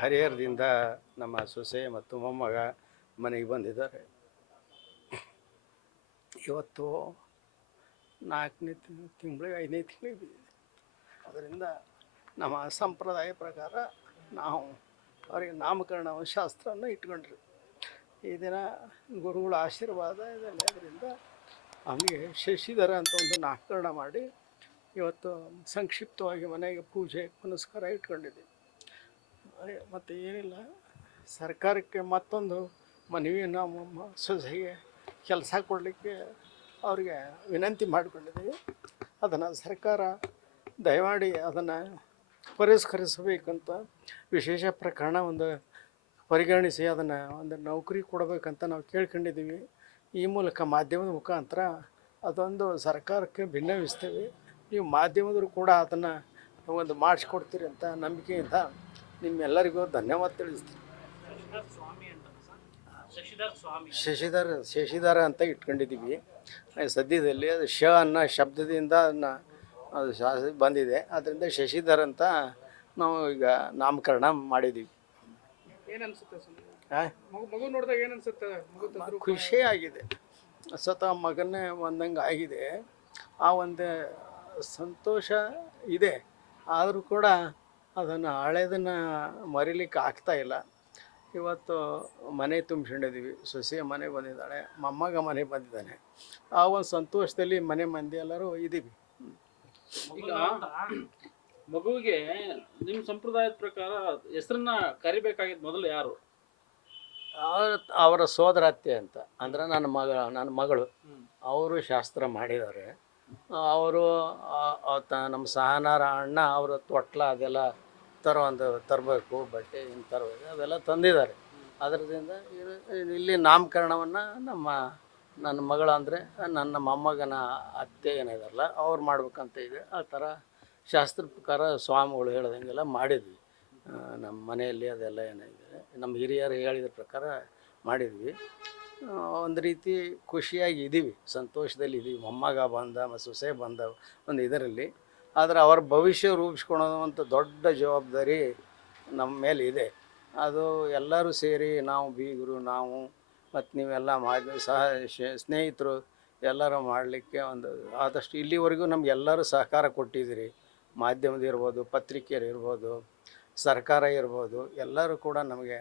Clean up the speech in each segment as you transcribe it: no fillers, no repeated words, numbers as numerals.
ಹರಿಹರದಿಂದ ನಮ್ಮ ಸೊಸೆ ಮತ್ತು ಮೊಮ್ಮಗ ಮನೆಗೆ ಬಂದಿದ್ದಾರೆ. ಇವತ್ತು 4ನೇ ತಿಂಗಳು 5ನೇ ತಿಂಗಳಿಗೆ ಅದರಿಂದ ನಮ್ಮ ಸಂಪ್ರದಾಯ ಪ್ರಕಾರ ನಾವು ಅವರಿಗೆ ನಾಮಕರಣ ಶಾಸ್ತ್ರವನ್ನು ಇಟ್ಕೊಂಡ್ರಿ. ಈ ದಿನ ಗುರುಗಳ ಆಶೀರ್ವಾದ ಇದೆಲ್ಲ ಅದರಿಂದ ಅವನಿಗೆ ಶಶಿಧರ ಅಂತ ಒಂದು ನಾಮಕರಣ ಮಾಡಿ ಇವತ್ತು ಸಂಕ್ಷಿಪ್ತವಾಗಿ ಮನೆಗೆ ಪೂಜೆ ಪುನಸ್ಕಾರ ಇಟ್ಕೊಂಡಿದ್ದೀವಿ. ಮತ್ತು ಏನಿಲ್ಲ, ಸರ್ಕಾರಕ್ಕೆ ಮತ್ತೊಂದು ಮನವಿ ನಮ್ಮ ಸೊಸೆಗೆ ಕೆಲಸ ಕೊಡಲಿಕ್ಕೆ ಅವ್ರಿಗೆ ವಿನಂತಿ ಮಾಡಿಕೊಂಡಿದ್ದೀವಿ. ಅದನ್ನು ಸರ್ಕಾರ ದಯಮಾಡಿ ಅದನ್ನು ಪರಿಷ್ಕರಿಸಬೇಕಂತ ವಿಶೇಷ ಪ್ರಕರಣ ಒಂದು ಪರಿಗಣಿಸಿ ಅದನ್ನು ಒಂದು ನೌಕರಿ ಕೊಡಬೇಕಂತ ನಾವು ಕೇಳ್ಕೊಂಡಿದ್ದೀವಿ. ಈ ಮೂಲಕ ಮಾಧ್ಯಮದ ಮುಖಾಂತರ ಅದೊಂದು ಸರ್ಕಾರಕ್ಕೆ ಭಿನ್ನವಿಸ್ತೇವೆ. ನೀವು ಮಾಧ್ಯಮದವರು ಕೂಡ ಅದನ್ನು ಒಂದು ಮಾಡಿಸ್ಕೊಡ್ತೀರಿ ಅಂತ ನಂಬಿಕೆಯಿಂದ ನಿಮ್ಮೆಲ್ಲರಿಗೂ ಧನ್ಯವಾದ ತಿಳಿಸ್ತೀನಿ. ಶಶಿಧರ ಅಂತ ಇಟ್ಕೊಂಡಿದ್ದೀವಿ. ಸದ್ಯದಲ್ಲಿ ಅದು ಶ ಅನ್ನೋ ಶಬ್ದದಿಂದ ಅದು ಬಂದಿದೆ. ಅದರಿಂದ ಶಶಿಧರ್ ಅಂತ ನಾವು ಈಗ ನಾಮಕರಣ ಮಾಡಿದ್ದೀವಿ. ಖುಷಿಯಾಗಿದೆ. ಸ್ವತಃ ಮಗನ್ನೇ ಒಂದಂಗೆ ಆಗಿದೆ. ಆ ಒಂದು ಸಂತೋಷ ಇದೆ. ಆದರೂ ಕೂಡ ಅದನ್ನು ಹಳೆದನ್ನು ಮರಿಲಿಕ್ಕೆ ಆಗ್ತಾಯಿಲ್ಲ. ಇವತ್ತು ಮನೆ ತುಂಬಿಸ್ಕೊಂಡಿದ್ದೀವಿ. ಸೊಸೆಯ ಮನೆ ಬಂದಿದ್ದಾಳೆ, ಮೊಮ್ಮಗ ಮನೆ ಬಂದಿದ್ದಾನೆ. ಆ ಒಂದು ಸಂತೋಷದಲ್ಲಿ ಮನೆ ಮಂದಿ ಎಲ್ಲರೂ ಇದ್ದೀವಿ. ಈಗ ಮಗುವಿಗೆ ನಿಮ್ಮ ಸಂಪ್ರದಾಯದ ಪ್ರಕಾರ ಹೆಸರನ್ನ ಕರಿಬೇಕಾಗಿದ್ದು ಮೊದಲು ಯಾರು? ಅವರ ಸೋದರತ್ತೆ ಅಂತ ಅಂದ್ರೆ ನನ್ನ ಮಗಳು ಅವರು ಶಾಸ್ತ್ರ ಮಾಡಿದ್ದಾರೆ. ಅವರು ನಮ್ಮ ಸಹನಾರ ಅಣ್ಣ ಅವರು ತೊಟ್ಲ ಅದೆಲ್ಲ ತರಬೇಕು, ಬಟ್ಟೆ ಹಿಂಗೆ ತರಬೇಕು, ಅದೆಲ್ಲ ತಂದಿದ್ದಾರೆ. ಅದರಿಂದ ಇಲ್ಲಿ ನಾಮಕರಣವನ್ನು ನನ್ನ ಮಗಳು ಅಂದರೆ ನನ್ನ ಮೊಮ್ಮಗನ ಅತ್ತೆ ಏನಿದಾರಲ್ಲ ಅವ್ರು ಮಾಡ್ಬೇಕಂತ ಇದೆ. ಆ ಥರ ಶಾಸ್ತ್ರ ಪ್ರಕಾರ ಸ್ವಾಮಿಗಳು ಹೇಳ್ದಂಗೆಲ್ಲ ಮಾಡಿದ್ವಿ. ನಮ್ಮ ಮನೆಯಲ್ಲಿ ಅದೆಲ್ಲ ಏನಿದೆ ನಮ್ಮ ಹಿರಿಯರು ಹೇಳಿದ ಪ್ರಕಾರ ಮಾಡಿದ್ವಿ. ಒಂದು ರೀತಿ ಖುಷಿಯಾಗಿ ಇದ್ದೀವಿ, ಸಂತೋಷದಲ್ಲಿ ಇದ್ದೀವಿ. ಮೊಮ್ಮಗ ಬಂದ ಮತ್ತು ಸೊಸೆ ಬಂದ ಒಂದು ಇದರಲ್ಲಿ. ಆದರೆ ಅವರ ಭವಿಷ್ಯ ರೂಪಿಸ್ಕೊಳೋವಂಥ ದೊಡ್ಡ ಜವಾಬ್ದಾರಿ ನಮ್ಮ ಮೇಲೆ ಇದೆ. ಅದು ಎಲ್ಲರೂ ಸೇರಿ ನಾವು ಬೀಗರು ನಾವು ಮತ್ತು ನೀವೆಲ್ಲ ಸ್ನೇಹಿತರು ಎಲ್ಲರೂ ಮಾಡಲಿಕ್ಕೆ ಒಂದು ಆದಷ್ಟು ಇಲ್ಲಿವರೆಗೂ ನಮಗೆಲ್ಲರೂ ಸಹಕಾರ ಕೊಟ್ಟಿದ್ದೀರಿ. ಮಾಧ್ಯಮದ ಇರ್ಬೋದು, ಪತ್ರಿಕೆಯರು ಇರ್ಬೋದು, ಸರ್ಕಾರ ಇರ್ಬೋದು, ಎಲ್ಲರೂ ಕೂಡ ನಮಗೆ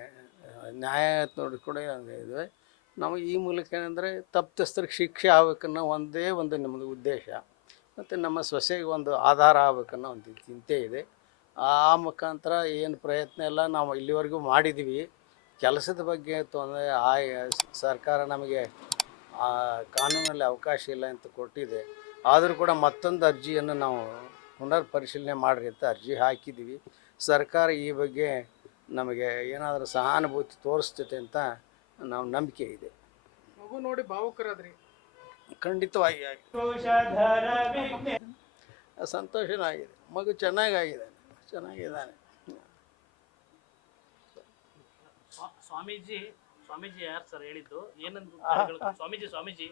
ನ್ಯಾಯ ನೋಡಿ ಕೂಡ ಇದೆ. ನಾವು ಈ ಮೂಲಕ ಏನಂದರೆ ತಪ್ಪಿತಸ್ಥರಿಗೆ ಶಿಕ್ಷೆ ಆಗಬೇಕನ್ನೋ ಒಂದೇ ಒಂದು ನಮ್ಮದು ಉದ್ದೇಶ. ಮತ್ತು ನಮ್ಮ ಸೊಸೆಗೆ ಒಂದು ಆಧಾರ ಆಗಬೇಕನ್ನೋ ಒಂದು ಚಿಂತೆ ಇದೆ. ಆ ಮುಖಾಂತರ ಏನು ಪ್ರಯತ್ನ ಎಲ್ಲ ನಾವು ಇಲ್ಲಿವರೆಗೂ ಮಾಡಿದ್ದೀವಿ. ಕೆಲಸದ ಬಗ್ಗೆ ತೊಂದರೆ ಸರ್ಕಾರ ನಮಗೆ ಕಾನೂನಲ್ಲಿ ಅವಕಾಶ ಇಲ್ಲ ಅಂತ ಕೊಟ್ಟಿದೆ. ಆದರೂ ಕೂಡ ಮತ್ತೊಂದು ಅರ್ಜಿಯನ್ನು ನಾವು ಪುನರ್ ಪರಿಶೀಲನೆ ಮಾಡಿರಿ ಅಂತ ಅರ್ಜಿ ಹಾಕಿದ್ದೀವಿ. ಸರ್ಕಾರ ಈ ಬಗ್ಗೆ ನಮಗೆ ಏನಾದರೂ ಸಹಾನುಭೂತಿ ತೋರಿಸ್ತೈತೆ ಅಂತ ನಾವು ನಂಬಿಕೆ ಇದೆ. ಮಗು ನೋಡಿ ಭಾವುಕರಾದ್ರಿ. ಖಂಡಿತವಾಗಿ ಸಂತೋಷನೂ ಆಗಿದೆ. ಮಗು ಚೆನ್ನಾಗಿದ್ದಾನೆ. ಸ್ವಾಮೀಜಿ ಯಾರು ಸರ್ ಹೇಳಿದ್ದು? ಏನಂತ ಸ್ವಾಮೀಜಿ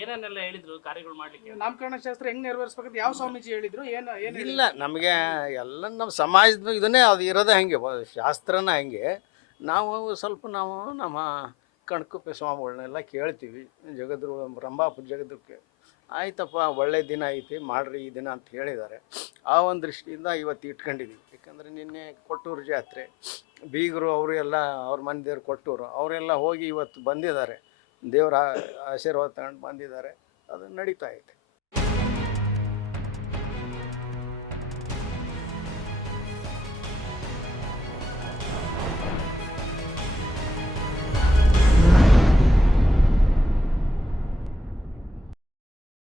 ಏನೇನೆಲ್ಲ ಹೇಳಿದ್ರು ಕಾರ್ಯಗಳು ಮಾಡ್ಲಿಕ್ಕೆ? ನಾಮಕರಣ ಶಾಸ್ತ್ರ ಹೆಂಗ್ ನೆರವೇರಿಸ್ಬೇಕಂತ ಯಾವ ಸ್ವಾಮೀಜಿ ಹೇಳಿದ್ರು? ಇಲ್ಲ, ನಮಗೆ ಎಲ್ಲ ನಮ್ಮ ಸಮಾಜದ ಇದನ್ನೇ ಅದು ಇರೋದೇ ಹಂಗೆ, ಶಾಸ್ತ್ರನ ಹಂಗೆ. ನಾವು ನಮ್ಮ ಕಣ್ಕುಪ್ಪೆ ಸ್ವಾಮಿಗಳನ್ನೆಲ್ಲ ಕೇಳ್ತೀವಿ. ರಂಭಾಪುರ ಜಗದ್ಗುರುಕ್ಕೆ ಆಯ್ತಪ್ಪ ಒಳ್ಳೆ ದಿನ ಐತಿ ಮಾಡ್ರಿ ಈ ದಿನ ಅಂತ ಹೇಳಿದ್ದಾರೆ. ಆ ಒಂದು ದೃಷ್ಟಿಯಿಂದ ಇವತ್ತು ಇಟ್ಕೊಂಡಿದ್ದೀವಿ. ಯಾಕಂದರೆ ನಿನ್ನೆ ಕೊಟ್ಟೂರು ಜಾತ್ರೆ, ಬೀಗರು ಅವರು ಎಲ್ಲ ಅವ್ರ ಮನೆದೇವ್ರು ಕೊಟ್ಟೂರು ಅವರೆಲ್ಲ ಹೋಗಿ ಇವತ್ತು ಬಂದಿದ್ದಾರೆ. ದೇವರ ಆಶೀರ್ವಾದ ತಗೊಂಡು ಬಂದಿದ್ದಾರೆ. ಅದು ನಡೀತಾ ಇದೆ.